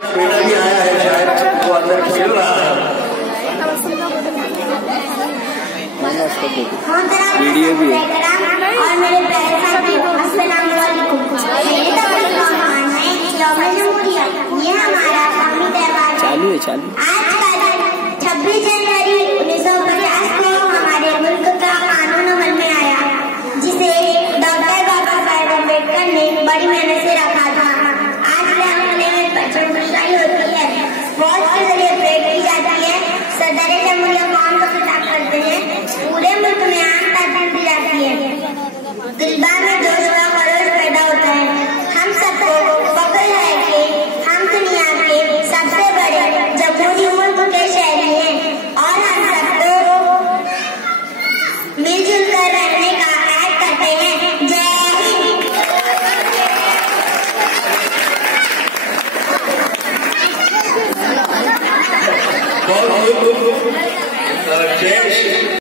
बेटा भी आया है, शायद वो अंदर खेल रहा है। वीडियो भी है। और मेरे प्यारे साथियों, अस्सलाम वालेकुम। मेरे ये हमारा कौमी त्योहार चालू है चालू। आज कल 26 जनवरी 1950 को हमारे मुल्क का कानून अमल में आया, जिसे डॉक्टर बाबा साहेब अम्बेडकर ने बड़ी मेहनत से रखा था। आज होने में पचमशाही होती है, फौज के जरिए परेड की जाती है, सदर जमहूरिया कौम को खिताब करते हैं, पूरे मुल्क में आम तालीम दी जाती है, दिलबा में जोश व खरोश पैदा होता है। हम सबको फख्र है कि हम दुनिया के सबसे बड़े जमहूरी मुल्क के शहरी हैं और हम सबको मिलजुल कर रहने का ऐलान करते हैं। जय हिंद।